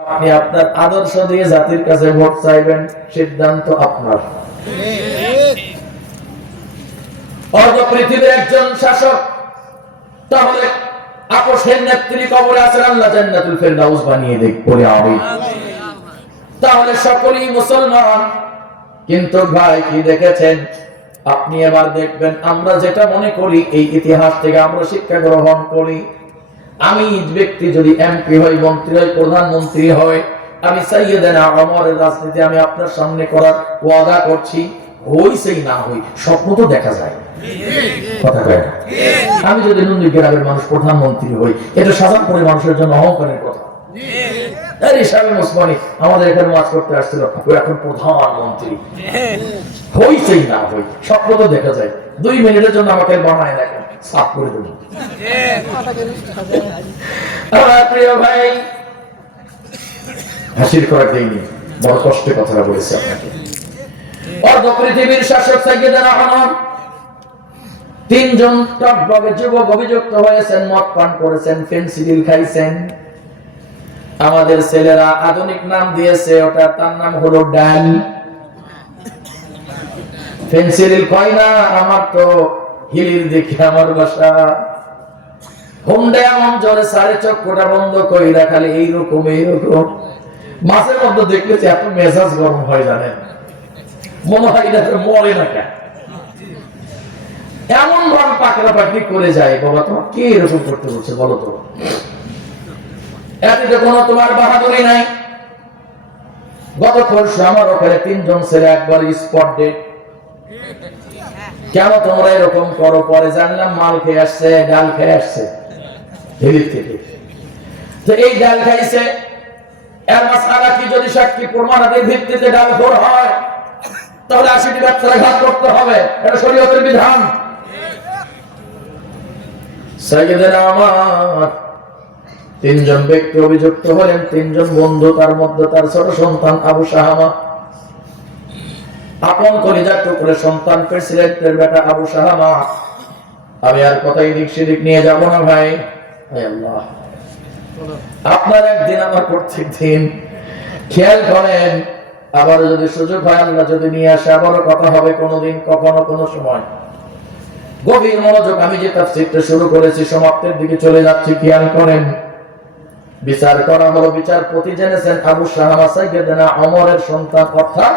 আপনি আপনার আদর্শ দিয়ে জাতির কাছে ভোট চাইবেন, সিদ্ধান্ত আপনার। অর্ধ পৃথিবীর একজন শাসক, তাহলে আপোষের নেত্রী কবরে আছেন, আল্লাহ জান্নাতুল ফেরদাউস বানিয়ে দেখ পড়ে আমি, তাহলে সকলেই মুসলমান। কিন্তু ভাই কি দেখেছেন আপনি? এবার দেখবেন আমরা যেটা মনে করি এই ইতিহাস থেকে আমরা শিক্ষা গ্রহণ করি। আমি ব্যক্তি যদি এমপি হই, মন্ত্রী হই, প্রধানমন্ত্রী হয়, আমি সাইয়েদনা ওমরের রাজনীতি আমি আপনার সামনে করার ওয়াদা করছি। হইছেই না হই, স্বপ্ন তো দেখা যায়। কথা কয় না? আমি যদি নন্দী গ্রামের মানুষ প্রধানমন্ত্রী হই, এটা সাধারণ মানুষের জন্য অহংকারের কথা। আমাদের এখানে ওয়াজ করতে আসছিল, ও এখন প্রধানমন্ত্রী। হইছেই না হই, স্বপ্ন তো দেখা যায়। 2 মিনিটের জন্য আমাকে বানায় দেখেন, সাফ করে দেব। আমার প্রিয় ভাই, হাসির খবর দেইনি, বড় কষ্টের কথাটা বলেছি আপনাকে। অর্ধ পৃথিবীর শাসক সাইয়েদনা ওমর 3 জন টকবগে যুবক অভিযুক্ত হয়েছেন, মদ পান করেছেন, ফেনসিডিল খাইছেন। আমাদের ছেলেরা আধুনিক নাম দিয়েছে, ওটা তার নাম হলো ডাল। ফেনসিডিল কয় না, আমার তো হিলির দেখে আমার বাসা। হুন্ডা এমন জোরে সাড়ে চক্ষুটা বন্ধ কইরা খালি এইরকম এইরকম। মাছের মধ্যে দেখলে যে এত মেজাজ গরম হয় জানেন, মনে হয় এটা মরে না কেন, এমন ভাবে পাকড়া পাকড়ি করে যায়। বাবা তোমার কে এরকম করতে বলছে বলো তো? এতে কোনো তোমার বাহাদুরি নাই। গত পরশু আমার ওখানে 3 জন ছেলে একবার স্পট ডেট। কেন তোমরা এরকম করো? পরে জানলাম মাল খেয়ে আসছে, ডাল খেয়ে আসছে হিলির থেকে। তো এই ডাল খাইছে, এর মাসআলা কি? যদি সাক্ষী প্রমাণাদির ভিত্তিতে ডাল খোর হয় তাহলে 80টি ব্যবসাঘাত করতে হবে, এটা শরীয়তের বিধান। সাইয়েদনা ওমর 3 জন ব্যক্তি অভিযুক্ত হলেন, 3 জন বন্ধু, তার মধ্যে তার ছোট সন্তান আবু শাহামা, আপন কলিজার টুকরো সন্তান, প্রেসিডেন্টের বেটা আবু শাহামা। আমি আর কথাই দিক সেদিক নিয়ে যাব না ভাই। আল্লাহ, আপনার একদিন আমার প্রত্যেক দিন খেয়াল করেন, আবার যদি সুযোগ হয়, আল্লাহ যদি নিয়ে আসে, আবারও কথা হবে কোনোদিন, কখনো কোনো সময়। গভীর মনোযোগ, আমি যে তাফসীরটা শুরু করেছি সমাপ্তির দিকে চলে যাচ্ছি, খেয়াল করেন। বিচার করা হলো, বিচারপতি জেনেছেন আবু শাহামা সাইয়েদনা ওমরের সন্তান, অর্থাৎ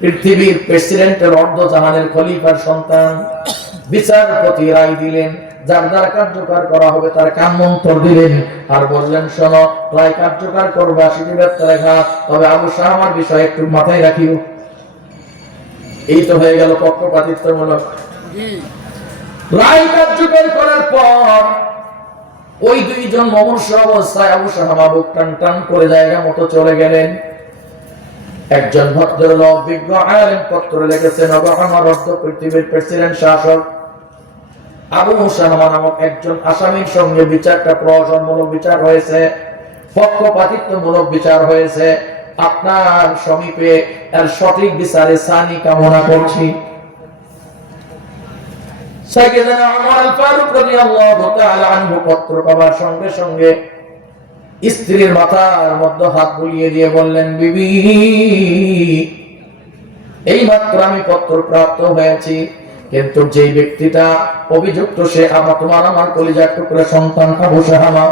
পৃথিবীর প্রেসিডেন্টের অর্ধজাহানের খলিফার সন্তান। বিচারপতি রায় দিলেন, যার দ্বারা কার্যকর করা হবে তার কান্মন্তর দিলেন, আর বললেন শোনো, রায় কার্যকর করবে 80টি ব্যবসাঘাত, তবে আবু শাহামার বিষয় একটু মাথায় রাখিও। এই তো হয়ে গেল পক্ষপাতিত্বমূলক রায়। কার্যকর করার পর ওই 2 জন মমূর্ষ অবস্থায় আবু শাহামা বুক টান টান করে জায়গা মতো চলে গেলেন। একজন ভদ্রলোক বিজ্ঞ আলেম পত্র লিখেছেন, আমার অর্ধ পৃথিবীর প্রেসিডেন্ট শাসক আবু শাহামা নামক একজন আসামির সঙ্গে বিচারটা প্রহসনমূলক বিচার হয়েছে, পক্ষপাতিত্বমূলক বিচার হয়েছে। আপনার সমীপে এর সঠিক বিচারে সানি কামনা করছি। সাইয়েদনা ওমর আল ফারুক রাদিয়াল্লাহু তাআলা আনহু পত্র পাওয়ার সঙ্গে সঙ্গে স্ত্রীর মাথার মধ্যে হাত বুলিয়ে দিয়ে বললেন, বিবি, এই মাত্র আমি পত্র প্রাপ্ত হয়েছি, কিন্তু যেই ব্যক্তিটা অভিযুক্ত সে আমার কলিজার টুকরা সন্তান আবু শাহামা।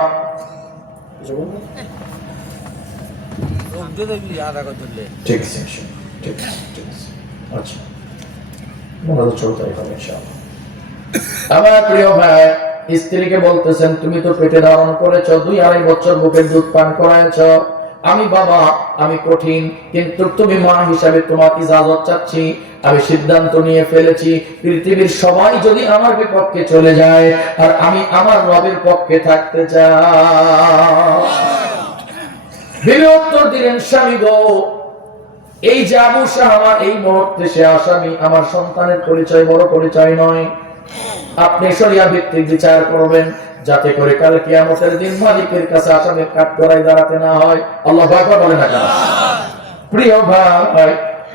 ঠিক আছে, ঠিক আছে, আচ্ছা, মনে তো চলতেই হবে ইনশাআল্লাহ। আমার প্রিয় ভাই, স্ত্রীকে বলতেছেন, তুমি তো পেটে ধারণ করেছো, 2-2.5 বছর বুকের দুধ পান করাইছো। আমি বাবা, আমি কঠিন, কিন্তু তুমি মা হিসাবে তোমার ইজাজত চাচ্ছি। আমি সিদ্ধান্ত নিয়ে ফেলেছি, পৃথিবীর সবাই যদি আমার বিপক্ষে চলে যায় আর আমি আমার রবের পক্ষে থাকতে চাই। বিবি উত্তর দিলেন, স্বামী গো, এই যে আবু শাহামা এই মুহূর্তে সে আসামি, আমার সন্তানের পরিচয় বড় পরিচয় নয়। আপনি শরিয়া ভিত্তিক বিচার করবেন, যাতে করে কাল কিয়ামতের দিন মালিকের কাছে আসামির কাঠগড়ায় দাঁড়াতে না হয়। আল্লাহু আকবার বলেন না? প্রিয় ভাই,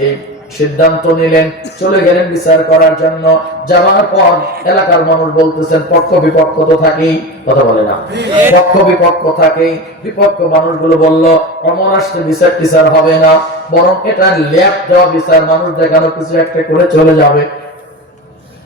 এই সিদ্ধান্ত নিলেন, চলে গেলেন বিচার করার জন্য। যাওয়ার পর এলাকার মানুষ বলতেছেন পক্ষ বিপক্ষ তো থাকেই, কথা বলে না, পক্ষ বিপক্ষ থাকেই। বিপক্ষ মানুষগুলো বলল অমর আসতে বিচার টিচার হবে না, বরং এটা ল্যাব দেওয়া বিচার, মানুষ দেখানো কিছু একটা করে চলে যাবে।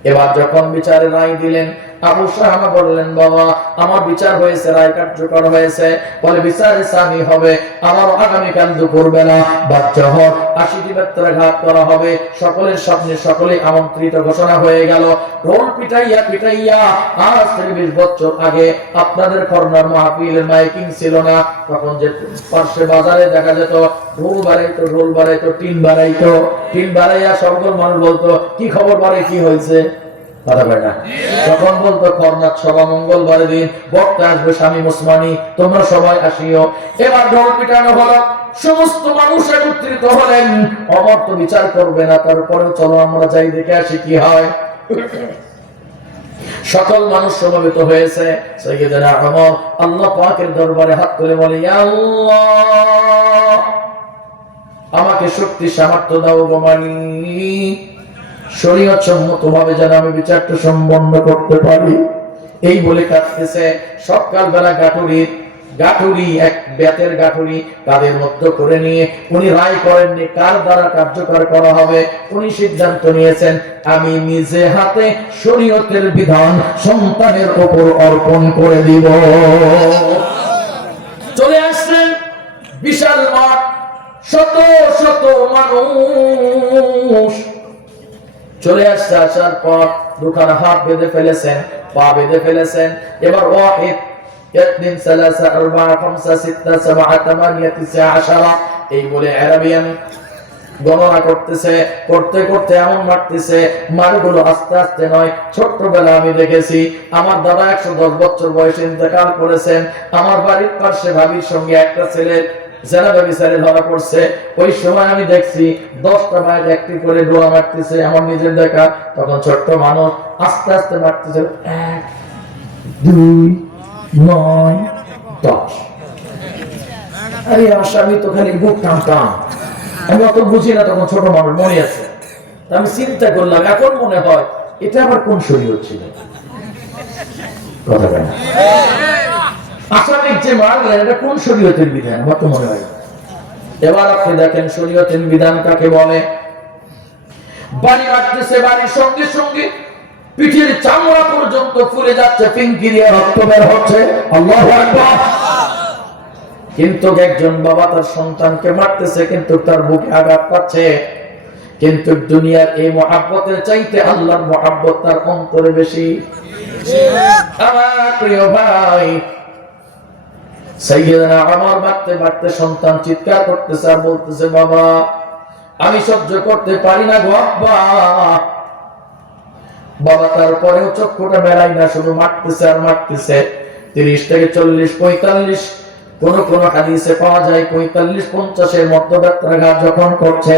এবার যখন বিচারে রায় দিলেন, আবু শাহামা বললেন বাবা আমার বিচার হয়েছে, রায় কার্যকর হয়েছে, বলে বিচারে সানি হবে আমার আগামীকাল দুপুরবেলা বা জোহর 80টি বেত্রাঘাত করা হবে, সকলের সামনে সকলেই আমন্ত্রিত ঘোষণা হয়ে গেল। রোল পিটাইয়া পিটাইয়া আজ থেকে 20 বছর আগে আপনাদের করোনার মাহফিলের মাইকিং ছিল না, তখন যে পার্শ্বে বাজারে দেখা যেত রোল বাড়াইতো টিন বাড়াইয়া সকল মানুষ বলতো কি খবর বাড়ে, কি হয়েছে, কথা বলে না। তখন বলতো করোনার সভা মঙ্গলবার দিন, বক্তা আসবে স্বামী মুসমানী, তোমরা সবাই আসিও। এবার ঢোল পিটানো হলো, সমস্ত মানুষ একত্রিত হলেন। অমর তো বিচার করবে না, তারপরেও চলো আমরা যাই দেখে আসি কি হয়। সকল মানুষ সমবেত হয়েছে। সাইয়েদনা ওমর আল্লাহ পাকের দরবারে হাত তুলে বলে ইয়া আল্লাহ আমাকে শক্তি সামর্থ্য দাও গো মালিক, শরীয়ত সম্মতভাবে যেন আমি বিচারটা সম্পন্ন করতে পারি। এই বলে কাঁদতেছে। সকালবেলা গাঠুরি এক বেতের গাঠুরি কাদের মধ্যে করে নিয়ে উনি রায় করেননি কার দ্বারা কার্যকর করা হবে। উনি সিদ্ধান্ত নিয়েছেন আমি নিজে হাতে শরীয়তের বিধান সন্তানের উপর অর্পণ করে দিব। চলে আসলেন বিশাল মাঠ, শত শত মানুষ চলে আসছে। আসার পর দুখানা হাত বেঁধে ফেলেছেন, পা বেঁধে ফেলেছেন। এবার ওয়াহিদ ইয়াতনিন সালাসা আরবা খামসা সিত্তা সাবআ তামানিয়া তিসআ আশারা এই বলে আরাবিয়ান গণনা করতেছে। করতে করতে এমন মারতেছে, মারগুলো আস্তে আস্তে নয়। ছোট্টবেলা আমি দেখেছি আমার দাদা 110 বছর বয়সে ইন্তেকাল করেছেন। আমার বাড়ির পাশে ভাবির সঙ্গে একটা ছেলে জেনা ব্যভিচারে ধরা পড়ছে। ওই সময় আমি দেখছি 10টা ভাই একটি করে দোয়া মারতেছে, আমার নিজের দেখা। তখন ছোট্ট মানুষ আস্তে আস্তে মারতেছে 1 2 9 10। আরে আসামি তো খালি বুক টানতাম, আমি অত বুঝি না, তখন ছোট মানুষ মনে আছে। আমি চিন্তা করলাম এখন মনে হয় এটা আবার কোন শরীয়ত ছিল, কথা বলে না। আসামিক যে মারলেন এটা কোন শরীয়তের বিধান আমার তো মনে হয়। এবার আপনি দেখেন শরীয়তের বিধান কাকে বলে। বাড়ি মারতেছে, বাড়ির সঙ্গে সঙ্গে পিঠের চামড়া পর্যন্ত ফুলে যাচ্ছে, পিঙ্কি দিয়ে রক্ত বের হচ্ছে। আল্লাহু আকবার। কিন্তু একজন বাবা তার সন্তানকে মারতেছে, কিন্তু তার বুকে আঘাত পাচ্ছে। কিন্তু দুনিয়ার এই মহব্বতের চাইতে আল্লাহর মহব্বত তার অন্তরে বেশি। আমার প্রিয় ভাই সাইয়েদনা ওমর মারতে মারতে সন্তান চিৎকার করতেছে আর বলতেছে বাবা আমি সহ্য করতে পারি না গো আব্বা। বাবা তারপরেও চক্ষুটা বেড়াই না, শুধু মারতেছে আর মারতেছে। 30 থেকে 40 45 কোন কোন হাদিসে পাওয়া যায় 45-50 এর মধ্যে ব্যথাঘাত যখন করছে,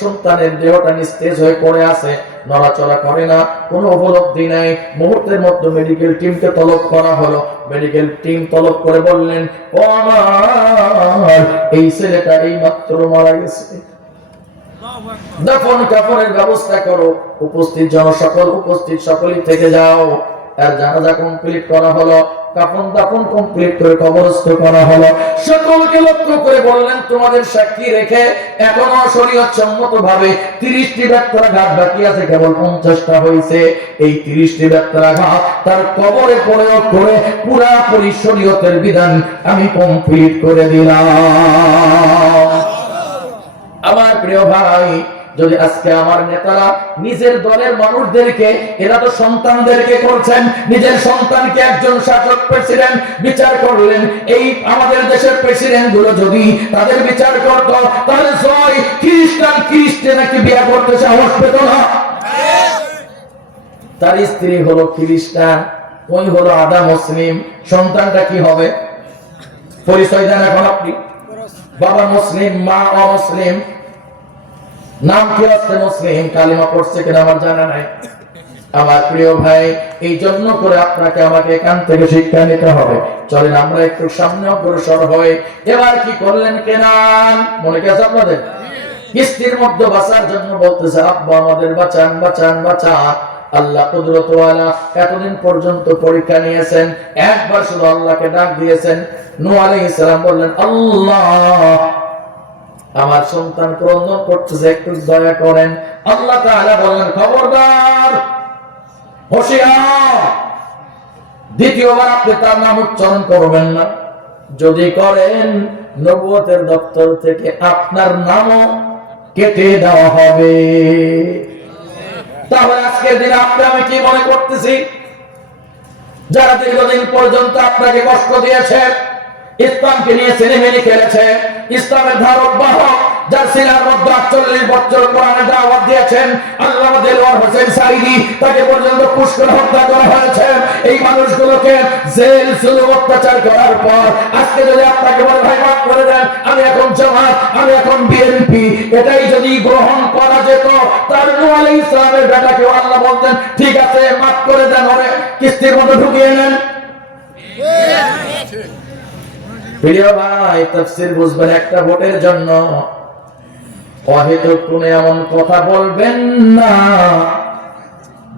সন্তানের দেহটা নিস্তেজ হয়ে পড়ে আছে, নড়াচড়া করে না, কোনো উপলব্ধি নাই। মুহূর্তের মধ্যে মেডিকেল টিমকে তলব করা হলো। মেডিকেল টিম তলব করে বললেন ও আমার এই ছেলেটা এই মাত্র মারা গেছে, দাফন কাফনের ব্যবস্থা করো। উপস্থিত জনসকল উপস্থিত সকলেই থেকে যাও। আর জানাজা কমপ্লিট করা হলো, কাফন দাফন কমপ্লিট করে কবরস্থ করা হলো। সকলকে লক্ষ্য করে বললেন তোমাদের সাক্ষী রেখে এখনো শরীয়ত সম্মতভাবে 30টি ব্যত্রাঘাত বাকি আছে, কেবল 50টা হয়েছে। এই 30টি ব্যত্রাঘাত তার কবরে প্রয়োগ করে পুরাপুরি শরীয়তের বিধান আমি কমপ্লিট করে দিলাম। আমার প্রিয় ভাই যদি আজকে আমার নেতারা নিজের দলের মানুষদেরকে, এরা তো সন্তানদেরকে করছেন, নিজের সন্তানকে একজন শাসক প্রেসিডেন্ট বিচার করলেন, এই আমাদের দেশের প্রেসিডেন্ট গুলো যদি তাদের বিচার করত তাহলে সবাই খ্রিস্টানকে বিয়ে করতে সাহস পেত না। তার স্ত্রী হলো খ্রিস্টান, ওই হলো আধা মুসলিম, সন্তানটা কি হবে? পরিচয় দেন এখন আপনি, বাবা মুসলিম মা অমুসলিম, নাম কি আছে মুসলিম, কালিমা পড়ছে কিনা আমার জানা নাই। আমার প্রিয় ভাই এই জন্য করে আপনাকে আমাকে এখান থেকে শিক্ষা নিতে হবে। চলেন আমরা একটু সামনে অগ্রসর হই। এবার কি করলেন কেনান, মনে গেছে আপনাদের? কিস্তির মধ্যে বাঁচার জন্য বলতেছে, আব্বা আমাদের বাঁচান বাঁচান বাঁচান। আল্লাহ কুদরতওয়ালা এতদিন পর্যন্ত পরীক্ষা নিয়েছেন, একবার শুধু আল্লাহকে ডাক দিয়েছেন। নূহ আলাইহিস সালাম বললেন, আল্লাহ আমার সন্তান ক্রন্দন করতেছে, একটু দয়া করেন। আল্লাহ তাআলা বললেন, খবরদার, হুঁশিয়ার, দ্বিতীয়বার আপনি তার নাম উচ্চারণ করবেন না। যদি করেন নবুয়তের দপ্তর থেকে আপনার নামও কেটে দেওয়া হবে। তাহলে আজকের দিনে আপনি আমি কি মনে করতেছি? যারা দীর্ঘদিন পর্যন্ত আপনাকে কষ্ট দিয়েছে, ইসলামকে নিয়ে সিনেমিনি খেলেছে, ইসলামের ধারক বাহক, যার সিনার মধ্যে 48 বছর কোরআনের দাওয়াত দিয়েছেন, আল্লামা দেলোয়ার হোসেন সাঈদী, তাকে পর্যন্ত পুষ্কর হত্যা করা হয়েছে। এই মানুষগুলোকে জেল জুলুম অত্যাচার করার পর আজকে যদি আপনাকে বলে, ভাই মাফ করে দেন, আমি এখন জামাত, আমি এখন বিএনপি, এটাই যদি গ্রহণ করা যেত, তার নূহ আলাইহিস সালামের বেটাকে আল্লাহ বলতেন, ঠিক আছে মাফ করে দেন, ওরে কিস্তির মধ্যে ঢুকিয়ে নেন। প্রিয় ভাই, তাফসীর বুঝবেন, একটা ভোটের জন্য অহেতুক কোন এমন কথা বলবেন না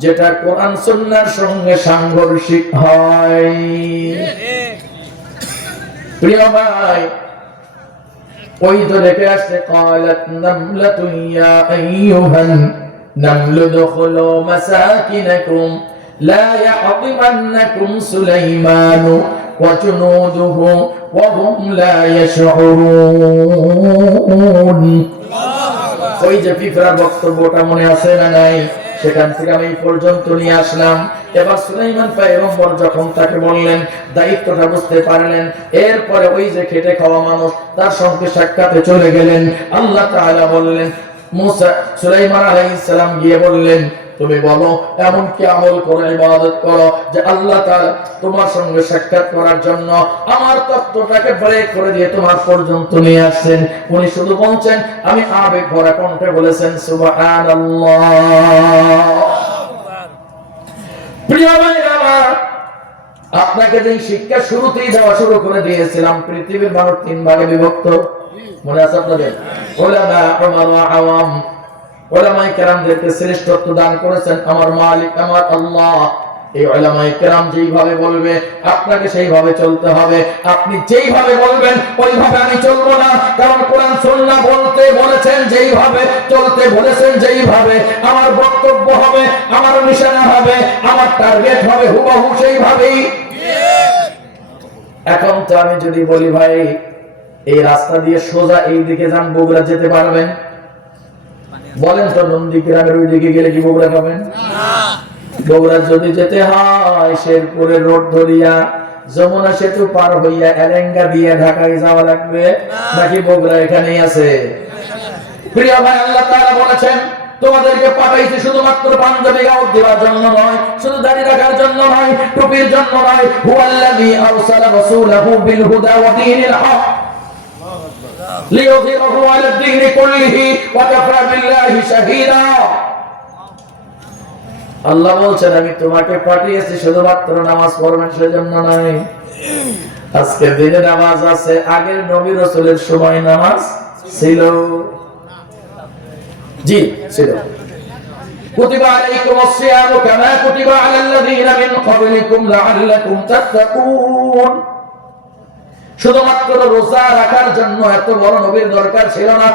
যেটা কোরআন সুন্নাহর সঙ্গে সাংঘর্ষিক হয়। প্রিয় ভাই, ওই তো লেখে আসছে, ক্বালাত নামলাতু ইয়া আইয়ুহান নামলু দুখুলু মাসাকিনাকুম লা ইয়াহতিমান্নাকুম সুলাইমানু ওয়া জুনুদুহু ওয়া হুম লা ইয়াশউরুন। ওই যে পিঁপড়ার বক্তব্যটা মনে আছে না নাই? সেখান থেকে আমি এই পর্যন্ত নিয়ে আসলাম। এবার সুলাইমান পয়গম্বর যখন তাকে বললেন, দায়িত্বটা বুঝতে পারলেন, এরপরে ওই যে খেটে খাওয়া মানুষ তার সঙ্গে সাক্ষাতে চলে গেলেন। আল্লাহ তাআলা বললেন, মুসা সুলাইমান আলাইহিস সালাম গিয়ে বললেন, তুমি বলো এমন কি আমল করে ইবাদত করো যে আল্লাহ তাআলা তোমার সঙ্গে সাক্ষাৎ করার জন্য আমার তত্ত্বটাকে ব্রেক করে দিয়ে তোমার পর্যন্ত নিয়ে আসছেন। উনি শুধু বলছেন, আমি আবেগ ভরা কণ্ঠে বলেছেন, সুবহানাল্লাহ। প্রিয় ভাইরা, আপনাকে যে শিক্ষা শুরুতেই দেওয়া শুরু করে দিয়েছিলাম, পৃথিবীর মানুষ 3 ভাগে বিভক্ত, মনে আছে আপনাদের? উলামা, উমার ওয়া আওয়াম। উলামায়ে কেরামদেরকে শ্রেষ্ঠত্ব দান করেছেন আমার মালিক, আমার আল্লাহ। এই উলামায়ে কেরাম যেইভাবে বলবে আপনাকে সেইভাবে চলতে হবে। আপনি যেইভাবে বলবেন ওইভাবে আমি চলবো না, কারণ কোরআন সুন্নাহ বলতে বলেছেন যেইভাবে, চলতে বলেছেন যেইভাবে। আমার বক্তব্য হবে, আমার নিশানা হবে, আমার টার্গেট হবে হুবহু সেইভাবেই। এখন তো আমি যদি বলি, ভাই এই রাস্তা দিয়ে সোজা এই দিকে যান, বগুড়া যেতে পারবেন? বলেন তো, নন্দীগ্রামের ওই দিকে গেলে কি বগুড়া পাবেন? বগুড়া যদি যেতে হয় শেরপুরের রোড ধরিয়া যমুনা সেতু পার হইয়া এলেঙ্গা দিয়ে ঢাকায় যাওয়া লাগবে, নাকি বগুড়া এখানেই আছে? প্রিয় ভাই, আল্লাহ তাআলা বলেছেন, তোমাদেরকে পাঠাইছি শুধুমাত্র পাঞ্জাবি গাউট দেওয়ার জন্য নয়, শুধু দাড়ি রাখার জন্য নয়, টুপির জন্য নয়। হুয়াল্লাযী আরসালা রাসূলাহু বিল হুদা ওয়া দীনিল হক লিইয়ুযহিরাহু আলাদ দীনি কুল্লিহি ওয়া কাফা বিল্লাহি শাহীদা। আল্লাহ বলছেন, আমি তোমাকে পাঠিয়েছি শুধুমাত্র নামাজ পড়বেন সেজন্য নয়। আজকের দিনে নামাজ আছে, আগের নবী রাসূলের সময় নামাজ ছিল। জি ছিল। কুতিবা আলাইকুমুস সিয়ামু কামা কুতিবা আলাল্লাযীনা মিন ক্বাবলিকুম লাআল্লাকুম তাত্তাকুন। শুধুমাত্র রোজা রাখার জন্য এত বড় নবীর দরকার ছিল না।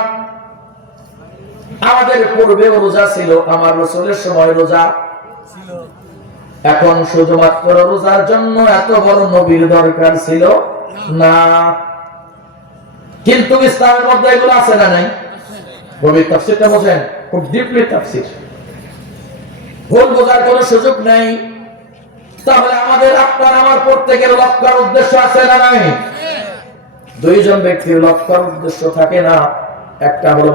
আমাদের পূর্বেও রোজা ছিল, আমার রাসূলের সময় রোজা ছিল। এখন শুধুমাত্র রোজার জন্য এত বড় নবীর দরকার ছিল না। কিন্তু ইসলামের মধ্যে এগুলো আছে না নাই? গভীর তাফসীরটা বোঝেন, খুব ডিপলি তাফসীর, ভুল বোঝার কোনো সুযোগ নাই। তাহলে আমাদের আপনার আমার প্রত্যেকের লক্ষ্য উদ্দেশ্য আছে না নাই? দুইজন ব্যক্তির লক্ষ্য উদ্দেশ্য থাকে না। একটা হলো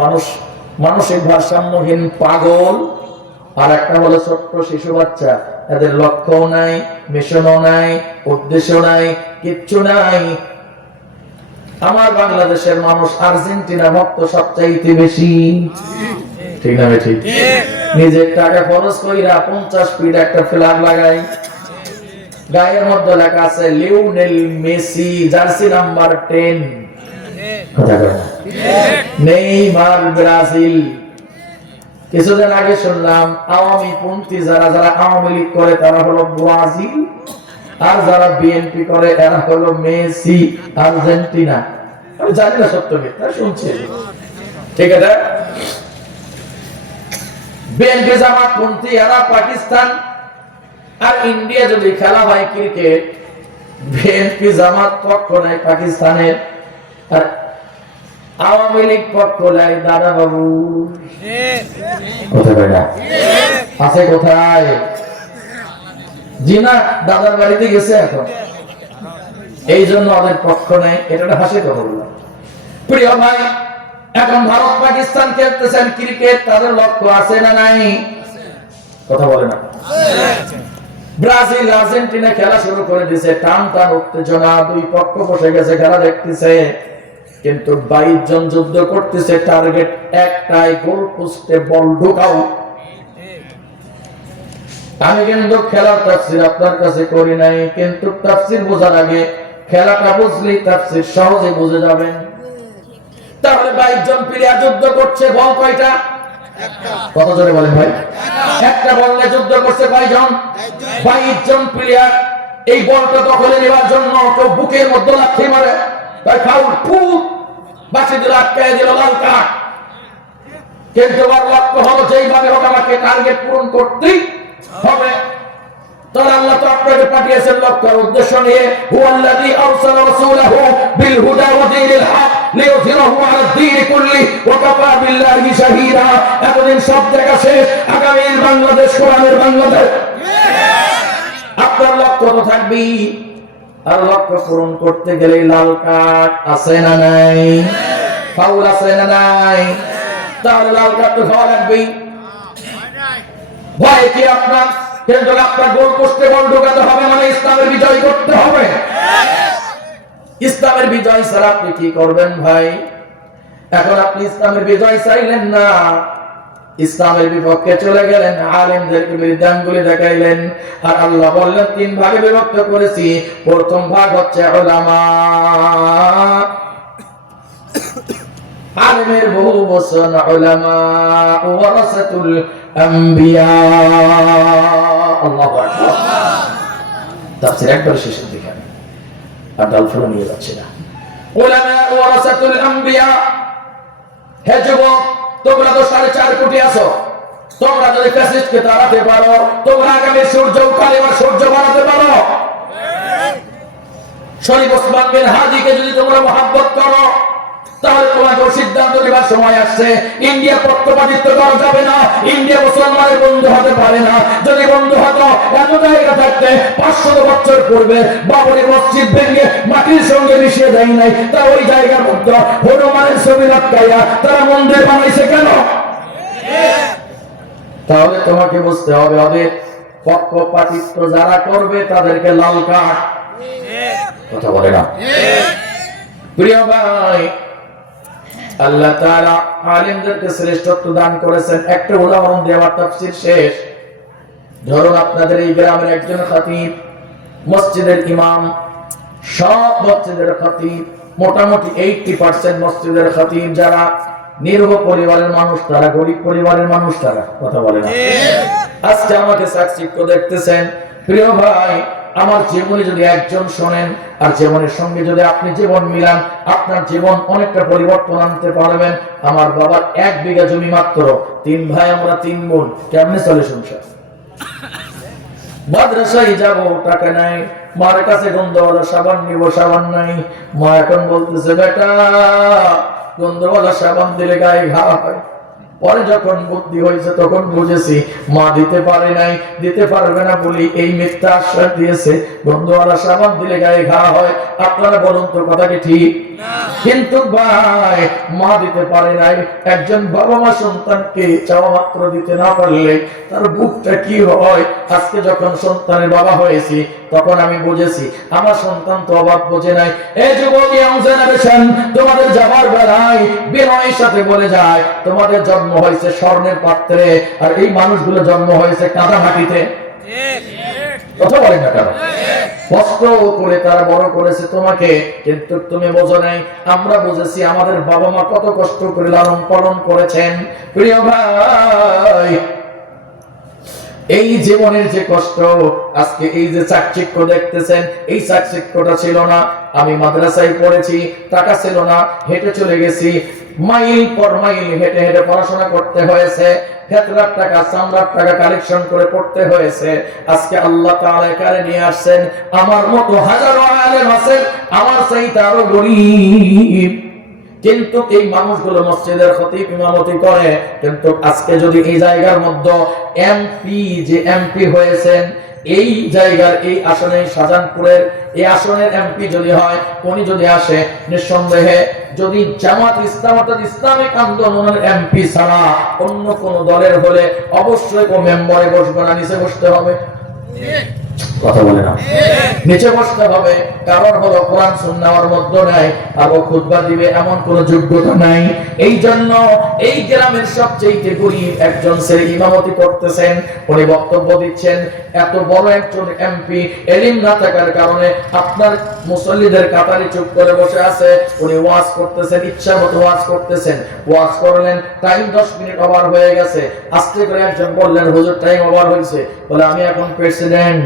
মানসিক ভারসাম্যহীন পাগল, আর একটা হলো ছোট্ট শিশু বাচ্চা। এদের লক্ষ্যও নাই, মিশনও নাই, উদ্দেশ্য নাই, কিচ্ছু নাই। আমার বাংলাদেশের মানুষ আর্জেন্টিনা ভক্ত সবচাইতে বেশি, ঠিক না? ঠিক। নিজের টাকা খরচ কইরা 50 ফিট একটা ফ্ল্যাগ লাগাই, গায়ের মধ্যে লেখা আছে লিওনেল মেসি, জার্সি নাম্বার 10। কথা কয় না? Neymar Brazil. কিছুদিন আগে শুনলাম আওয়ামী পন্থী যারা যারা আওয়ামী লীগ করে তারা হলো ব্রাজিল, আর যারা বিএনপি করে এরা হলো মেসি আর্জেন্টিনা। আমি জানি না সত্য মিথ্যা, শুনছি। ঠিক আছে, বিএনপি জামাত পন্থী এরা পাকিস্তান, আর ইন্ডিয়া যদি খেলা হয় ক্রিকেট, বিএনপি জামাত পক্ষ নেয় পাকিস্তানের, আর আওয়ামী লীগ পক্ষ নেয় দাদা বাবু। আছে কোথায়? জিনা দাদার বাড়িতে গেছে এখন, এই জন্য ওদের পক্ষ নেই। এটা হাসি কথা বললাম। প্রিয় ভাই, এখন ভারত পাকিস্তান খেলতেছেন ক্রিকেট, তাদের লক্ষ্য আছে না নাই? কথা বলে না। ব্রাজিল আর্জেন্টিনা খেলা শুরু করে দিয়েছে, টান টান উত্তেজনা, দুই পক্ষ বসে গেছে খেলা দেখতেছে, কিন্তু 22 জন যুদ্ধ করতেছে, টার্গেট একটাই, গোল পোস্টে বল ঢোকাও। আমি কিন্তু খেলার তাফসীর আপনার কাছে করি নাই, কিন্তু তাফসীর বোঝার আগে খেলাটা বুঝলেই তাফসীর সহজে বুঝে যাবেন। তাহলে 22 জন প্লেয়ার যুদ্ধ করছে, বল কয়টা? কত জনে বলেন ভাই? একটা বলে যুদ্ধ করছে কয়জন? 22 জন প্লেয়ার। এই বলটা দখলে নেওয়ার জন্য কেউ বুকের মধ্যে লাথি মারে, তাই ফাউল, ফুট বাঁচে দিল, আটকায় দিল, লাল কার্ড। কিন্তু ওর লক্ষ্য হলো যেইভাবে হোক আমাকে টার্গেট পূরণ করতেই হবে। তাহলে আল্লাহ তো আপনাকে পাঠিয়েছেন লক্ষ্যের উদ্দেশ্য নিয়ে। হুয়াল্লাযী আরসালা রাসূলাহু বিল হুদা ওয়া দীনিল হক লিইয়ুযহিরাহু আলা দ্বীনি কুল্লি ওয়া কাফা বিল্লাহি শাহীদা। এতদিন সব দেখা শেষ, আগামীর বাংলাদেশ কোরআনের বাংলাদেশ। আপনার লক্ষ্য তো থাকবেই, আর লক্ষ্য পূরণ করতে গেলে লাল কার্ড আছে না নাই? ফাউল আছে না নাই? তাহলে লাল কার্ড তো খাওয়া লাগবেই। ভয় কি আপনার? কিন্তু আপনার গোল পোস্টে বল ঢোকাতে হবে, মানে ইসলামের বিজয় করতে হবে। ইসলামের বিজয় ছাড়া আপনি কি করবেন ভাই? এখন আপনি ইসলামের বিজয় চাইলেন না, ইসলামের বিপক্ষে চলে গেলেন, আলেমদেরকে বিধানগুলি দেখাইলেন। আর আল্লাহ বললেন 3 ভাগে বিভক্ত করেছি। প্রথম ভাগ হচ্ছে উলামা, আলেমের বহু বচন, উলামা ওয়ারাসাতুল আম্বিয়া। আল্লাহু আকবার। তাফসীর একবার শেষের দিকে আমি আর ডাল ফলো নিয়ে যাচ্ছি না। উলামা ওয়ারাসাতুল আম্বিয়া। হে যুবক, তোমরা তো 4.5 কোটি আছো, তোমরা যদি ফ্যাসিস্টকে তাড়াতে পারো, তোমরা আগামী সূর্য কালিমার সূর্য বানাতে পারো। শরীফ ওসমান বিন হাদিকে যদি তোমরা মহব্বত করো, তাহলে তোমাকে সিদ্ধান্ত নেবার সময় আসছে। ইন্ডিয়া পক্ষপাতিত্ব করা যাবে না, ইন্ডিয়া মুসলমানের বন্ধু হতে পারে না। যদি বন্ধু হতো, এত জায়গা থাকতে 500 বছর পূর্বে বাবরি মসজিদ ভেঙে মাটির সঙ্গে মিশিয়ে দেয় নাই, তা ওই জায়গার মধ্যে হনুমানের ছবি লটকাইয়া তারা মন্দির বানাইছে কেন? তাহলে তোমাকে বুঝতে হবে, ওদের পক্ষপাতিত্ব যারা করবে তাদেরকে লাল কার্ড। কথা বলে না? প্রিয় ভাই, আল্লাহ তাআলা আলেমদেরকে শ্রেষ্ঠত্ব দান করেছেন। একটা উদাহরণ দেওয়ার তাফসীর শেষ। ধরুন আপনাদের এই গ্রামের একজন খতিব, মসজিদের ইমাম, সব মসজিদের খতিব, মোটামুটি 80% মসজিদের খতিব যারা নিরহ পরিবারের মানুষ, তারা গরিব পরিবারের মানুষ, তারা কথা বলে না। আজকে আমাকে সাক্ষাৎ দেখতেছেন। প্রিয় ভাই, আমার জীবনে যদি একজন শোনেন আর জীবনের সঙ্গে যদি আপনি জীবন মিলান, আপনার জীবন অনেকটা পরিবর্তন আনতে পারবেন। আমার বাবার 1 বিঘা জমি মাত্র, 3 ভাই আমরা 3 বোন, কেমনে চলে সংসার? মাদ্রাসায় যাব, টাকা নাই, মার কাছে গন্ধওয়ালা সাবান নিব, সাবান নাই। মা এখন বলতেছে, বেটা গন্ধওয়ালা সাবান দিলে গায়ে ঘা হয়। পরে যখন বুদ্ধি হয়েছে তখন বুঝেছি মা দিতে পারে নাই, দিতে পারবে না বলি এই মিথ্যা আশ্বাস দিয়েছে, গন্ধওয়ালা সাবান দিলে গায়ে ঘা হয়। আপনারা বলুন তো কথা কি ঠিক? কিন্তু ভাই, মা দিতে পারে নাই। একজন বাবা মা সন্তানকে চাওয়া মাত্র দিতে না পারলে তার বুকটা কি হয়? আজকে যখন সন্তানের বাবা হয়েছি তখন আমি বুঝেছি আমার সন্তান তো অভাব বোঝে নাই। এই যুবক, ইয়ং জেনারেশন, তোমাদের যাবার বেলায় বিনয়ের সাথে বলে যায়, তোমাদের জন্ম হয়েছে স্বর্ণের পাত্রে, আর এই মানুষগুলো জন্ম হয়েছে কাদা মাটিতে। কথা বলেন না কেন? কষ্ট করে তারা বড় করেছে তোমাকে, কিন্তু তুমি বোঝো নাই। আমরা বুঝেছি আমাদের বাবা মা কত কষ্ট করে লালন পালন করেছেন। প্রিয় ভাই, এই জীবনের যে কষ্ট, আজকে এই যে চাকচিক্য দেখতেছেন, এই চাকচিক্যটা ছিল না। আমি মাদ্রাসায় পড়েছি, টাকা ছিল না, হেঁটে চলে গেছি, মাইল পর মাইল হেঁটে হেঁটে পড়াশোনা করতে হয়েছে, হেতলার টাকা চামড়ার টাকা কালেকশন করে পড়তে হয়েছে। আজকে আল্লাহ তাআলা এখানে নিয়ে আসছেন, আমার মতো হাজারো আলেম আছেন আমার চাইতে আরো গরীব, কিন্তু এই মানুষগুলো মসজিদের খতিব ইমামতি করে। কিন্তু আজকে যদি এই জায়গার মধ্যে এমপি হয়েছেন, এই জায়গার এই আসনে, শাহজাহানপুরের এই আসনের এমপি যদি হয়, উনি যদি আসে, নিঃসন্দেহে যদি জামাত ইসলামিক আন্দোলনের এমপি ছাড়া অন্য কোন দলের হলে অবশ্যই কোন মেম্বারে বসবে না, নিচে বসতে হবে। কথা বলে না, নিচে বসতে হবে। কারণ হলো কোরআন সুন্নাহর মধ্যে নাই, আর ও খুতবা দিবে এমন কোন যোগ্যতা নাই। এই জন্য এই গ্রামের সবচেয়ে গরীব একজন ছেলে ইমামতি করতেছেন, উনি বক্তব্য দিচ্ছেন। এত বড় একজন এমপি এলিম না থাকার কারণে আপনার মুসল্লিদের কাতারে চুপ করে বসে আছে, উনি ওয়াজ করতেছেন, ইচ্ছা মতো ওয়াজ করতেছেন। ওয়াজ করলেন, টাইম 10 মিনিট ওভার হয়ে গেছে। আস্তে করে একজন বললেন, হুজুর টাইম ওভার হয়েছে। বলে, আমি এখন প্রেসিডেন্ট।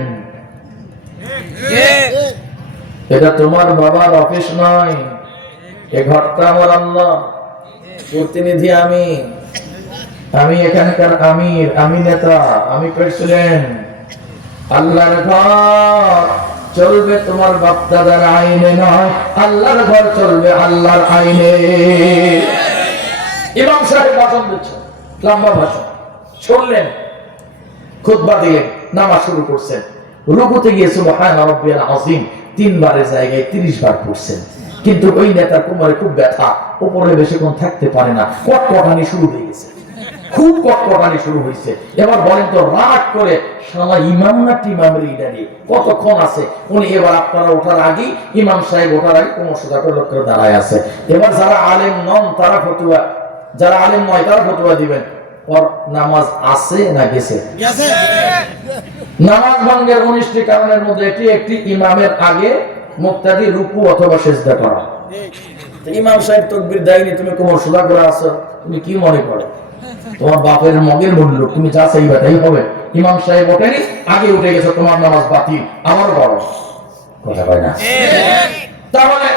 এটা তোমার বাবার অফিস নয়, এ ঘরটা আমার আল্লাহ, প্রতিনিধি আমি এখানকার আমির, আমি নেতা, আমি প্রেসিডেন্ট। আল্লাহর ঘর চলবে তোমার বাপ দাদার আইনে নয়, আল্লাহর ঘর চলবে আল্লাহর আইনে। ইমাম সাহেব ভাষণ দিচ্ছেন, লম্বা ভাষণ শুনলেন, খুতবা দিলেন, নামাজ শুরু করছেন। রুকুতে গিয়ে সুবহান রাব্বিয়াল আযীম 3 বারের জায়গায় 30 বার পড়ছেন। কিন্তু ওই নেতার কোমরে খুব ব্যথা, উপরে বেশিক্ষণ থাকতে পারে না, কটকটানি শুরু হয়ে গেছে, খুব কটকটানি শুরু হয়েছে। এবার বলেন তো, রাগ করে শালা ইমাম না টিমামের লিডারে কতক্ষণ আছে উনি। এবার আপনারা ওঠার আগে, ইমাম সাহেব ওঠার আগে কোমর সোজা করে লোক দাঁড়ায় আছে। এবার যারা আলেম নন তারা ফতোয়া, যারা আলেম নয় তারা ফতোয়া দিবেন, ওর নামাজ আছে না গেছে? নামাজ ভঙ্গের 19টি কারণের মধ্যে এটি একটি ইমামের আগে মুক্তাদি রুকু অথবা সিজদা করা। ইমাম সাহেব তাকবীর দেয়নি, তুমি কোমর সোজা করে আছো, তুমি কি মনে করো তোমার বাপের মগের মূল্য, তুমি যা চাইবা তাই হবে? ইমাম সাহেব ওঠেনি, আগে উঠে গেছে, তোমার নামাজ বাতিল, আমার বড় কথা হয় না। তাহলে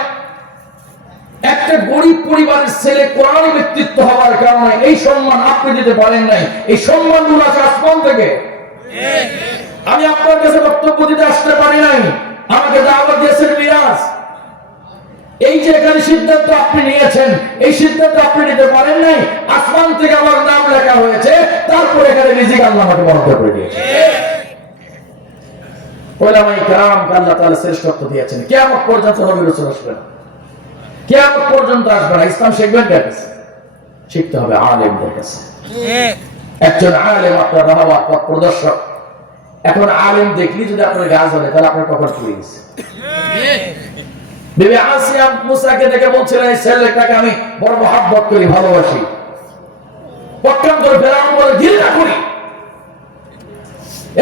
একটা গরিব পরিবারের ছেলে কোরআনী ব্যক্তিত্ব হওয়ার কারণে এই সম্মান আপনি দিতে পারেন নাই, এই সম্মানগুলো আছে আসমান থেকে। আমি আপনার কাছে বক্তব্য দিতে আসতে পারি নাই, আমাকে দাওয়াত দিয়েছেন মিরাজ। এই যে এখানে সিদ্ধান্ত আপনি নিয়েছেন, এই সিদ্ধান্ত আপনি নিতে পারেন নাই। আসমান থেকে আমার নাম লেখা হয়েছে, তারপর এখানে রিজিক আল্লাহ আমাকে বরাদ্দ করে দিয়েছে। ওলামায়ে কেরামকে আল্লাহ তাআলা শ্রেষ্ঠত্ব দিয়েছেন। কিয়ামত পর্যন্ত নবী রাসূল আসবেন, কিয়ামত পর্যন্ত আসবে না। ইসলাম শিখবেন কার কাছে? শিখতে হবে আলেমদের কাছে। একজন আলেম আপনার রাহবার পথ প্রদর্শক। এখন আলেম দেখলি যদি আপনার গা জ্বলে, তাহলে আপনার কপাল পুড়ে গেছে। বিবি আসিয়া মুসাকে দেখে বলছিলেন, এই ছেলেটাকে আমি বড় মহব্বত করি, ভালোবাসি। পক্ষান্তরে ফেরাউন বলে, ঘৃণা করি।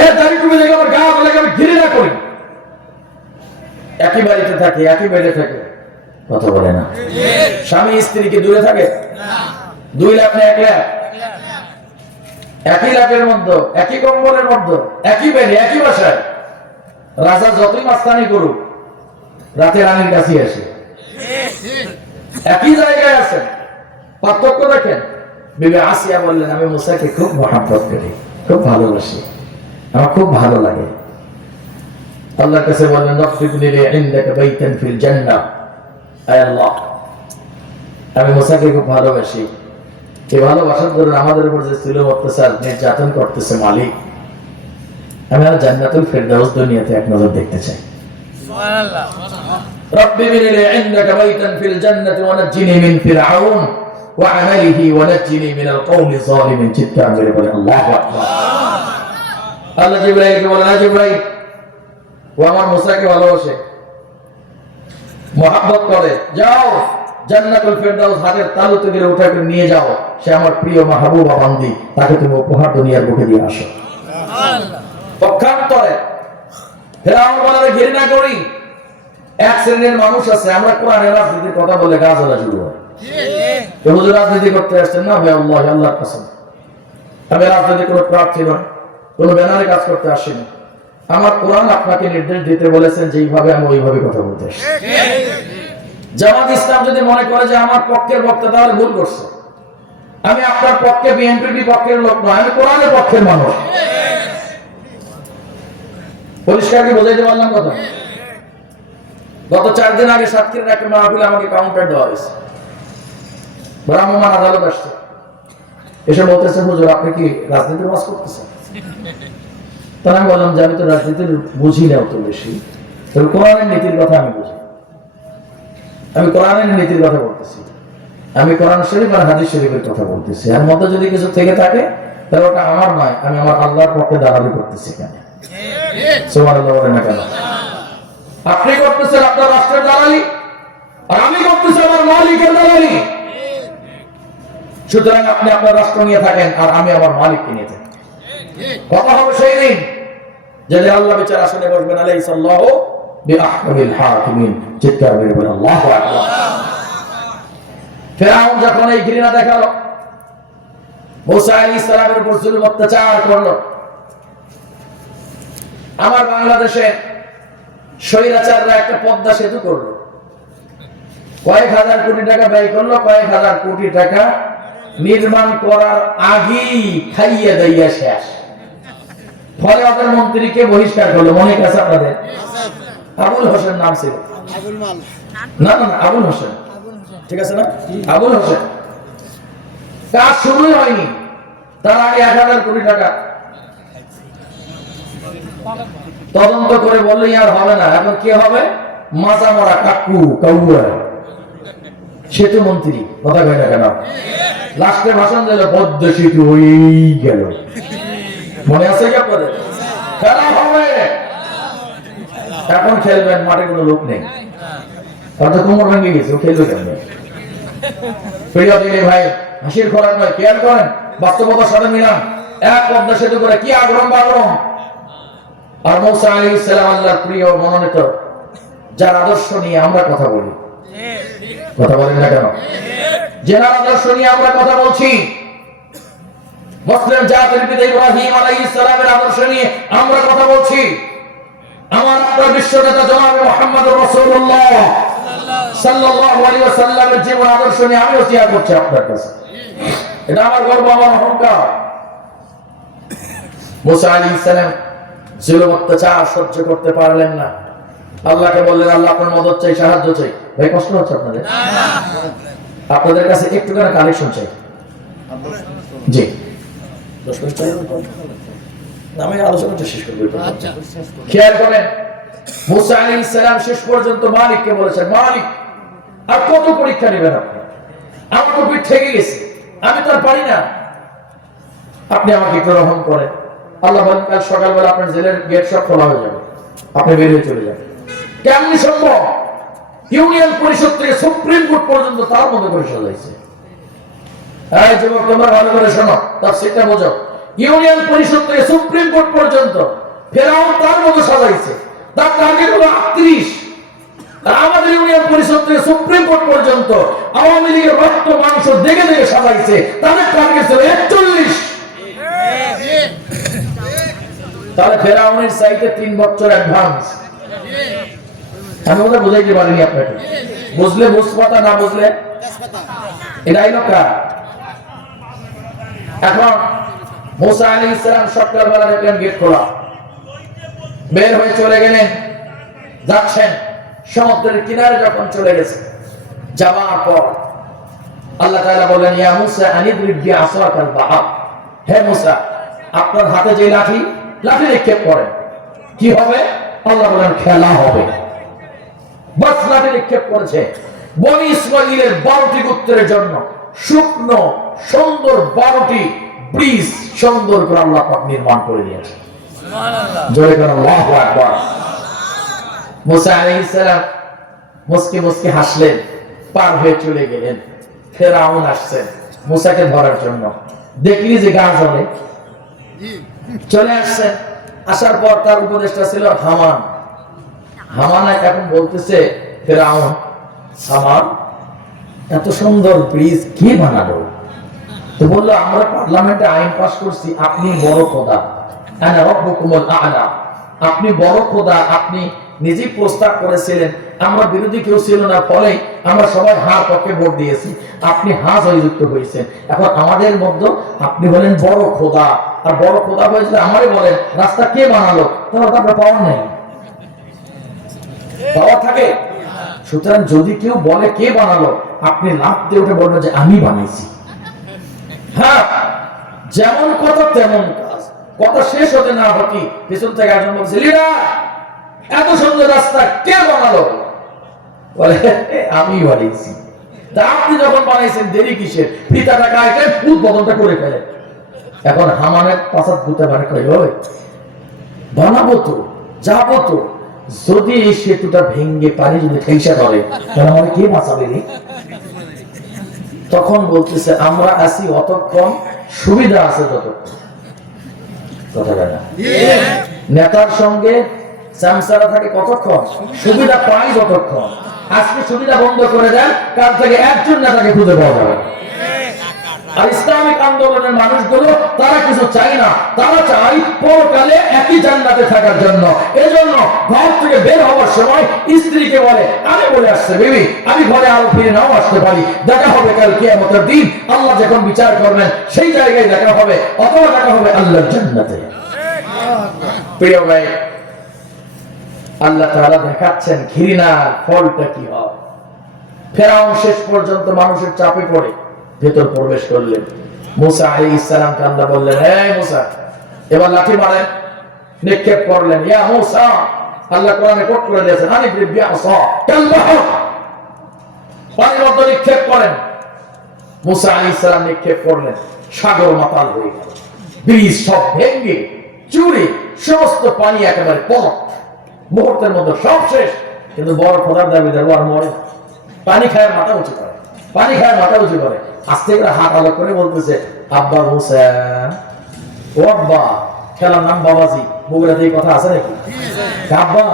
এর দাড়ি টুপি দেখে আমার গা জ্বলে, আমি ঘৃণা করি। একই বাড়িতে থাকে, একই বেডে থাকে, কথা বলে না। স্বামী স্ত্রী কি দূরে থাকে? 2 লাখ না 1 লাখ? একই লাখের মধ্যে, একই কম্বলের মধ্যে, একই বেডে, একই বাসায়। রাজা যতই মাস্তানি করুক, রাতে রানীর কাছে আসে, একই জায়গায় আছে, পার্থক্য দেখেন। বিবি আসিয়া বললেন, আমি মুসাকে খুব মহব্বত করি, খুব ভালোবাসি, আমার খুব ভালো লাগে। আল্লাহর কাছে বললেন, রব্বিবনি লি ইনদাকা বাইতান ফিল জান্নাহ। আয় আল্লাহ, আমি মুসাকে খুব ভালোবাসি, এই ভালোবাসার জন্য আমাদের উপর যে ছিল অত্যাচার, নির্যাতন করতেছে মালিক, আমি আর জান্নাতুল ফেরদাউস দুনিয়াতে এক নজর দেখতে চাই। সুবহানাল্লাহ। রব্বিবনি লি ইনদাকা বাইতান ফিল জান্নাতি ওয়া নাজ্জিনি মিন ফিরআউন ওয়া আমালিহি ওয়া নাজ্জিনি মিনাল কওমিজ যালিমিন। চিৎকার করে বলেন আল্লাহু আকবার। আল্লাহ জিবরাইলকে বলেন, জিবরাইল, ও আমার মুসাকে ভালোবাসে, মহব্বত করে, যাও জান্নাতুল ফেরদাউস হাতের তালুতে করে উঠে করে নিয়ে যাও, সে আমার প্রিয় মাহবুবা বান্দি, তাকে তুমি উপহার দুনিয়ার বুকে দিয়ে আসো। সুবহানাল্লাহ। পক্ষান্তরে ফেরাউন বলে ঘৃণা করি। এক শ্রেণীর মানুষ আছে, আমরা কোরআনের রাজনীতির কথা বলে গা জ্বলা শুরু হয়। হুজুর রাজনীতি করতে আসছেন না ভাই, আল্লাহ আল্লাহর কসম আমি রাজনীতি কোনো প্রার্থী নয়, কোনো ব্যানারে কাজ করতে আসিনি। আমার কোরআন আপনাকে নির্দেশ দিতে বলেছেন যেইভাবে আমি ওইভাবে কথা বলতে আসছি। জামাত ইসলাম যদি মনে করে যে আমার পক্ষের বক্তা, তাহলে ভুল করছে। আমি আপনার পক্ষে বিএনপির বিপক্ষের লোক নয়, আমি কোরআনের পক্ষের মানুষ। পরিষ্কার কি বোঝাইতে পারলাম কথা? গত 4 দিন আগে সাতক্ষীরার একটা মাহফিলে আমাকে কাউন্টার দেওয়া হয়েছে। ভ্রাম্যমাণ আদালত আসছে, এসে বলতেছেন হুজুর আপনি কি রাজনীতির ওয়াজ করতেছেন? তখন আমি বললাম যে আমি তো রাজনীতির বুঝি না অত বেশি, তবে কোরআনের নীতির কথা আমি বুঝি। আমি কোরআনের নীতির কথা বলতেছি, আমি কোরআন শরীফ আর হাদিস শরীফের কথা বলতেছি। এর মধ্যে যদি কিছু থেকে থাকে তাহলে ওটা আমার নয়, আমি আমার আল্লাহর পক্ষে দাঁড়াবি করতেছি। কেন সুবহানাল্লাহ বলেন না কেন? আপনি করতেছেন আপনার রাষ্ট্রের দালালি, আর আমি করতেছি আমার মালিকের দালালি। সুতরাং আপনি আপনার রাষ্ট্র নিয়ে থাকেন আর আমি আমার মালিককে নিয়ে থাকি। কথা হবে সেই দিন যেদিন আল্লাহ বিচার আসনে বসবেন। আলাইহিসসাল্লাহু বিআহকামিল হাকিমিন। চিৎকার করে বলেন আল্লাহু আকবার। ফেরাউন যখন এই ঘৃণা দেখালো, মুসা আলাইহিস সালামের উপর জুলুম অত্যাচার করলো, আমার বাংলাদেশে স্বৈরাচাররা একটা পদ্মা সেতু করলো, কয়েক হাজার কোটি টাকা ব্যয় করলো, কয়েক হাজার কোটি টাকা নির্মাণ করার আগেই খাইয়ে দাইয়া শেষ। ফলে ওদের মন্ত্রীকে বহিষ্কার করলো। মনে আছে আপনাদের? আবুল হোসেন নাম ছিল। না না না, আবুল হোসেন, ঠিক আছে না? আবুল হোসেন। কাজ শুরুই হয়নি, তার আগে 1000 কোটি টাকা তদন্ত করে বললেই আর হবে না। এখন কি হবে? মাথা মরা কাকু কাউয়া সেতু মন্ত্রী। কথা কয় না কেন? লাস্টে ভাষণ দিল পদ্মা সেতু হয়েই গেল। মনে আছে কি আপনাদের? খেলা হবে, এখন খেলবেন, মাঠে কোনো লোক নেই, অর্থাৎ কোমর ভেঙে গেছে, ও খেলবে কেন? প্রিয় দিনী ভাই, হাসির খোরাক নয়, খেয়াল করেন বাস্তবতার সাথে মিলান। এক পদ্মা সেতু করে কি আগ্রহ বাগ্রহ। আর মুসা আলাইহিস সালাম আল্লাহর প্রিয় মনোনীত, যার আদর্শ নিয়ে আমরা কথা বলি। কথা বলেন না কেন? যার আদর্শ নিয়ে আমরা কথা বলছি, মুসলিম জাতির পিতা ইব্রাহিম আলাইহিস সালামের আদর্শ নিয়ে আমরা কথা বলছি। আমার আপনার বিশ্বনেতা জনাব মুহাম্মদুর রাসূলুল্লাহ সাল্লাল্লাহু আলাইহি ওয়াসাল্লামের জীবন আদর্শ নিয়ে আমি ওসিয়ত করছি আপনার কাছে। এটা আমার গর্ব, আমার অহংকার। মুসা আলাইহিস সালাম জুলুম অত্যাচার সহ্য করতে পারলেন না। আল্লাহকে বললেন আল্লাহ আপনার মদদ চাই, সাহায্য চাই। ভাই কষ্ট হচ্ছে আপনাদের? আপনাদের কাছে একটু করে কালেকশন চাই। জি 10 মিনিট চাই, আমি আলোচনাটা শেষ করব। খেয়াল করেন মুসা আলাইহিস সালাম শেষ পর্যন্ত মালিককে বলেছেন, মালিক আর কত পরীক্ষা নেবেন আপনি? আমার তো পিঠ থেকে গেছে, আমি তো আর পারি না, আপনি আমাকে একটু রহম করেন। আল্লাহ বলেন কাল সকালবেলা আপনার জেলের গেট সব খোলা হয়ে যাবে, আপনি বের হয়ে চলে যাবেন। কেমনি সম্ভব? ইউনিয়ন পরিষদ থেকে সুপ্রিম কোর্ট পর্যন্ত তার মধ্যে পরিষদ হয়েছে। এই যুবক তোমরা ভালো করে শোনো, তাফসীরটা বোঝো। ইউনিয়ন পরিষদ থেকে সুপ্রিম কোর্ট পর্যন্ত ফেরাউন তার মতো সাজাইছে, তার টার্গেট হলো 38। আর আমাদের ইউনিয়ন পরিষদ থেকে সুপ্রিম কোর্ট পর্যন্ত আওয়ামী লীগের রক্ত মাংস দেখে দেখে সাজাইছে, তাদের টার্গেট ছিল 41। তাহলে ফেরাউনের চাইতে 3 বছর অ্যাডভান্স। আমি ওটা বুঝাইতে পারিনি আপনাকে। বুঝলে বুঝপাতা, না বুঝলে এটাই লোকা। এখন মুসা আলাইহিস সালাম সকালবেলা দেখলেন গেট খোলা, বের হয়ে চলে গেলেন, যাচ্ছেন। সমুদ্রের কিনারে যখন চলে গেছে, যাওয়ার পর আল্লাহ তাআলা বললেন ইয়া মুসা আনিদরিব বিআসাকাল বাহর। হে মুসা, আপনার হাতে যে লাঠি নিক্ষেপ করেন, কি হবে? আল্লাহ বলেন খেলা হবে। বাস লাঠি নিক্ষেপ করেছে। বনি ইসরাঈলের 12টি গোত্রের জন্য শুকনো সুন্দর 12টি ব্রিজ সুন্দর করে আল্লাহ পাক নির্মাণ করে দিয়েছে। সুবহানাল্লাহ, জোরে করে আল্লাহু আকবার। মুসা আলাইহিস সালাম মুস্কি মুস্কি হাসলেন, পার হয়ে চলে গেলেন। ফেরাউন আসছে মুসাকে ধরার জন্য, দেখলি যে গা জ্বলে, চলে আসছেন। আসার পর তার উপদেষ্টা ছিল হামান। হামান এখন বলতেছে ফেরাউন, হামান এত সুন্দর ব্রিজ কে বানালো? তো বললো আমরা পার্লামেন্টে আইন পাস করছি, আপনি বড় খোদা, আনা রাব্বুকুমুল আ'লা, আপনি বড় খোদা, আপনি নিজে প্রস্তাব করেছিলেন, আমরা বিরোধী কেউ ছিল না, ফলে আমরা সবাই হাঁ পক্ষে ভোট দিয়েছি, আপনি হাঁ জয়যুক্ত হয়েছেন। এখন আমাদের মধ্যে আপনি বলেন বড় খোদা, আর বড় খোদা হয়েছে আমারই বলেন রাস্তা কে বানালো? তাহলে তো আপনার পাওয়ার নেই, পাওয়ার থাকে। সুতরাং যদি কেউ বলে কে বানালো, আপনি লাফ দিয়ে উঠে বলবেন যে আমি বানিয়েছি। হ্যাঁ, যেমন কথা তেমন কাজ। কথা শেষ হতে না হতে পেছন থেকে একজন বলছে, লিডার এত সুন্দর রাস্তা কে বানালো? বলে আমি বানিয়েছি। তা আপনি যখন বানাইছেন দেরি কিসের? ফিতাটা কাটেন, উদ্বোধনটা করে ফেলেন। এখন হামানের পাশাত বুতে মানে কই ওই বানাবো তো, যাবো তো, যদি এই সেতুটা ভেঙে পানি যদি ঠেসা ধরে তাহলে আমার কে বাঁচাবে রে? তখন বলতেছে আমরা আছি অতক্ষণ, সুবিধা আছে যতক্ষণ। কথা বলে না, নেতার সঙ্গে চামচারা থাকে কতক্ষণ, সুবিধা পাই যতক্ষণ। আজকে সুবিধা বন্ধ করে দেন, কাল থেকে একজন নেতাকে খুঁজে পাওয়া যাবে। আর ইসলামিক আন্দোলনের মানুষগুলো তারা কিছু চায় না, তারা চায় পরকালে একই জান্নাতে থাকার জন্য। এজন্য ঘর থেকে বের হওয়ার সময় স্ত্রীকে বলে, আমি বলে আসছে বেবি, আমি ঘরে আরো ফিরে নাও আসতে পারি, দেখা হবে কাল কিয়ামতের দিন, আল্লাহ যখন বিচার করবেন সেই জায়গায় দেখা হবে, অথবা দেখা হবে আল্লাহর জান্নাতে। প্রিয় ভাই, আল্লাহ তাআলা দেখাচ্ছেন ঘৃণার ফলটা কি হয়। ফেরাউন শেষ পর্যন্ত মানুষের চাপে পড়ে ভেতর প্রবেশ করলেন। মুসা আলাইহিস সালামকে আল্লাহ বললেন, এই মুসা এবার লাঠি মারেন। নিক্ষেপ করলেন, ইয়া মুসা, আল্লাহ কোরআনে কোট করে দিয়েছেন, আনিদ্রিব বিআসা কাল বাহর, পানির মধ্যে নিক্ষেপ করেন। মুসা আলাইহিস সালাম নিক্ষেপ করলেন, সাগর মাতাল হয়ে গেল, ব্রিজ সব ভেঙে চুরে সমস্ত পানি একেবারে পথ, মুহূর্তের মধ্যে সব শেষ। কিন্তু বড় খোদার দাবিদার আর মরে, পানি খায় মাথা উঁচু করে, পানি খায় মাথা উঁচু করে, আস্তে করে হাত আলাদা করে বলতেছে, আব্বা মুসা, ও আব্বা, খেলার নাম বাবাজি, বগুড়াতে এই কথা আছে নাকি? আব্বা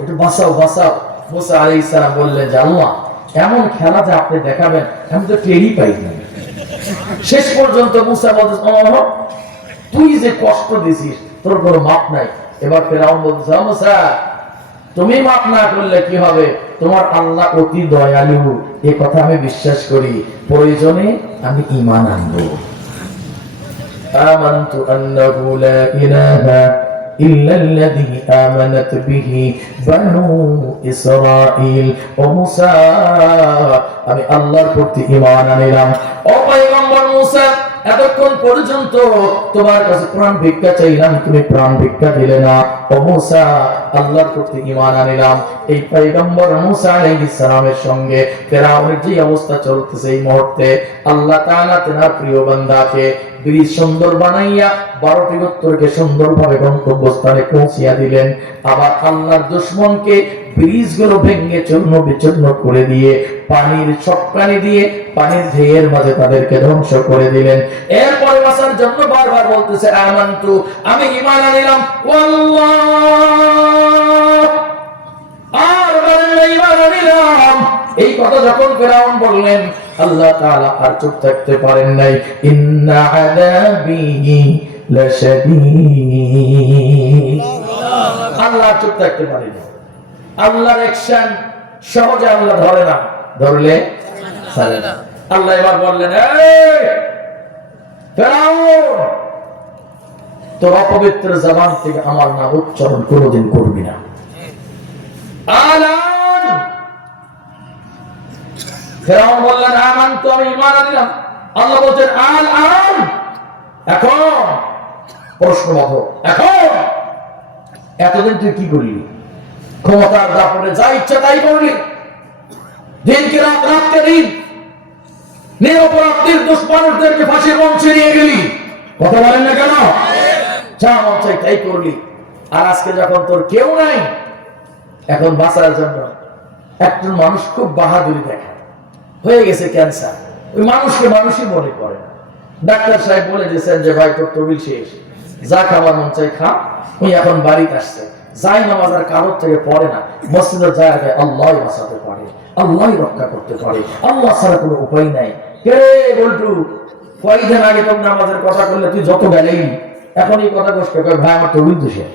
একটু বাঁচাও বাঁচাও। মুসা আলাইহিস সালাম বললেন যে আল্লাহ, এমন খেলা যে আপনি দেখাবেন আমি তো টেরই পাই না। শেষ পর্যন্ত মুসা বলতেছে, তুই যে কষ্ট দিছিস তোর কোনো মাপ নাই। এবার ফেরাউন বলতেছে, মুসা তুমি মাপ না করলে কি হবে, তোমার আল্লাহ অতি দয়ালু, এ কথা আমি বিশ্বাস করি, প্রয়োজনে আমি ঈমান আনবো। আমানতু আন্নাহু লা ইলাহা ইল্লাল্লাযী আমানাত বিহি বানু ইসরাঈল। ও মুসা, আমি আল্লাহর প্রতি ঈমান আনলাম। ও পয়গম্বর মুসা, এতক্ষণ পর্যন্ত তোমার কাছে প্রাণ ভিক্ষা চাইলাম, তুমি প্রাণ ভিক্ষা দিলে না। ও মুসা, আল্লাহর প্রতি ঈমান আনলাম। এই পয়গম্বর মুসা আলাইহিস সালামের সঙ্গে ফিরআউনের যে অবস্থা চলতেছে এই মুহূর্তে, আল্লাহ তাআলা তার প্রিয় বান্দাকে ব্রিজ সুন্দর বানাইয়া 12টি গোত্রকে সুন্দরভাবে গন্তব্যস্থানে পৌঁছিয়া দিলেন। আবার আল্লাহর দুশমনকে ব্রিজগুলো ভেঙে চূর্ণ বিচূর্ণ করে দিয়ে পানির ছটকানি দিয়ে পানির ঢেউয়ের মাঝে তাদেরকে ধ্বংস করে দিলেন। এরপরে বাঁচার জন্য বারবার বলতেছে, আমানতু, আমি ঈমান আনলাম, ওয়াল্লাহ, আর বলেন ঈমান আনলাম। এই কথা যখন ফিরআউন বললেন, আল্লাহ তাআলা আর চুপ থাকতে পারেন নাই। ইন্না আযাবি লাশাদীদ, আল্লাহ চুপ থাকতে পারেন না। আল্লাহর অ্যাকশন সহজে আল্লাহ ধরে না, ধরলে ছাড়ে না। আল্লাহ এবার বললেন, এই ফিরআউন, তোর অপবিত্র জবান থেকে আমার নাম উচ্চারণ কোনোদিন করবি না। আলান, ফিরআউন বললেন, আমানতু, আমি ঈমান আনলাম। আল্লাহ বলেন, আলান, এখন প্রশ্নবোধ, এখন এতদিন তুই কি করলি? ক্ষমতার দাপটে যা ইচ্ছা তাই করলি, দিনকে রাত, রাতকে দিন, নিরপরাধ নির্দোষ মানুষদেরকে ফাঁসির মঞ্চে নিয়ে গেলি, কথা বলেন না কেন? যা মন চাই তাই করলি। আর আজকে যখন তোর কেউ নাই, এখন বাঁচার জন্য একজন মানুষ খুব বাহাদুরি দেখায়, হয়ে গেছে ক্যান্সার, ওই মানুষকে মানুষই মনে করে না। ডাক্তার সাহেব বলে দিয়েছেন যে ভাই তোর তবিল শেষ, যা খাবার মন চাই খা। ওই এখন বাড়িতে আসছে, যাই নামাজ আর কারোর থেকে পড়ে না, মসজিদের জায়গায় আল্লাহ বাঁচাতে পারে, আল্লাহ রক্ষা করতে পারে, আল্লাহ ছাড়া কোনো উপায় নাই। কে বলটু কয়েকদিন আগে তোর নামাজের কথা করলে তুই যত গেলেই এখন এই কথা কষ্ট করে, ভাই আমার তরুণ দোষে।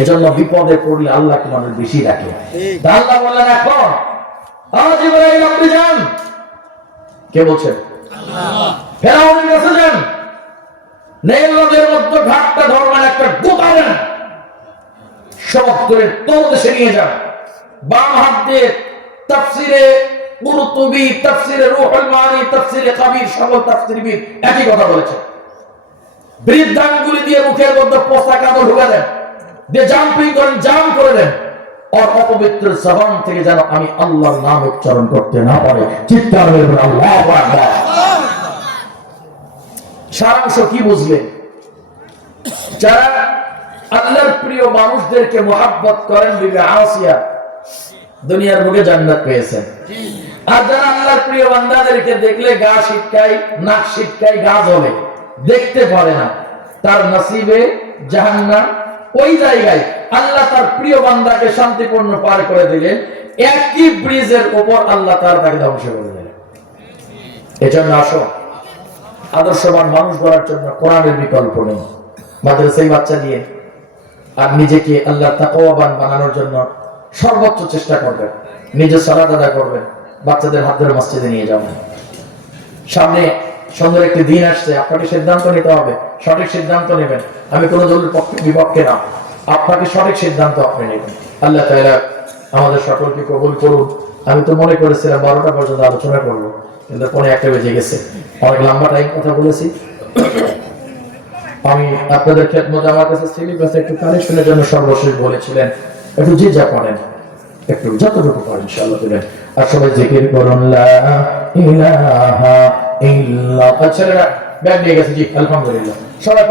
এজন্য বিপদে পড়লে আল্লাহকে মানুষ বেশি রাখে। আল্লাহ বললেন এখন আজ ইব্রাহিম আপনি যান। কে বলছেন? আল্লাহ। ফেরাউনের কাছে যান, নীল নদের মধ্যে ঘাটটা ধরবেন, একটা গোতা দেন, সব করে তলদেশে নিয়ে যান। বাম হাত দিয়ে তাফসিরে কুরতুবী, তাফসিরে রুহুল মানি, তাফসিরে কাবীর, সকল তাফসিরবিদ একই কথা বলেছে। বৃদ্ধাঙ্গুলি দিয়ে মুখের মধ্যে পচা কাদর ঢুকে দেন, দিয়ে জাম্পিং করেন, জাম করে দেন, আর অপবিত্র জবান থেকে যেন আমি আল্লাহর নাম উচ্চারণ করতে না পারে। চিৎকার করে বলেন আল্লাহু আকবার। সারাংশ কি বুঝলেন? যারা আল্লাহর প্রিয় মানুষদেরকে মহব্বত করেন, বিবি আসিয়া দুনিয়ার মুখে জান্নাত পেয়েছেন। আর যারা আল্লাহর প্রিয় বান্দাদেরকে দেখলে গা শীতকায়, নাক শীতকায়, গা জ্বলে, দেখতে পারে না, তার নসিবে জাহান্নাম। ওই জায়গায় আল্লাহ তার প্রিয় বান্দাকে শান্তিপূর্ণ পার করে দিলেন, একই ব্রিজের উপর আল্লাহ তাকে ধ্বংস করে দিলেন। এজন্য আসো, আদর্শবান মানুষ গড়ার জন্য কোরআনের বিকল্প নেই। মাদ্রাসায় বাচ্চা দিয়ে আর নিজেকে আল্লাহ তাকওয়াবান বানানোর জন্য সর্বোচ্চ চেষ্টা করবেন। নিজে সালাত আদায় করবেন, বাচ্চাদের হাত ধরে মসজিদে নিয়ে যাবেন। সামনে সুন্দর একটি দিন আসছে, আপনাকে সিদ্ধান্ত নিতে হবে, সঠিক সিদ্ধান্ত নেবেন। আমি কোনো দলের পক্ষে বিপক্ষে না, আপনাকে সঠিক সিদ্ধান্ত আপনি নেবেন। আল্লাহ তাআলা আমাদের সকলকে কবুল করুন। আমি তো মনে করেছিলাম 12টা পর্যন্ত আলোচনা করবো, কিন্তু পরে 1টা বেজে গেছে। অনেক লম্বা টাইম কথা বলেছি। আমি আপনাদের খেদমতে আমার কাছে সিলেবাসে একটু কানেকশনের জন্য সর্বশেষ বলেছিলেন, একটু যে যা করেন, একটু যতটুকু পারেন ইনশাআল্লাহ দিবেন। আর সবাই জিকির করুন লা ইলাহা ইল্লাল্লাহ। ছেলেরা ব্যাগ নিয়ে গেছে, জি আলহামদুলিল্লাহ। সবাই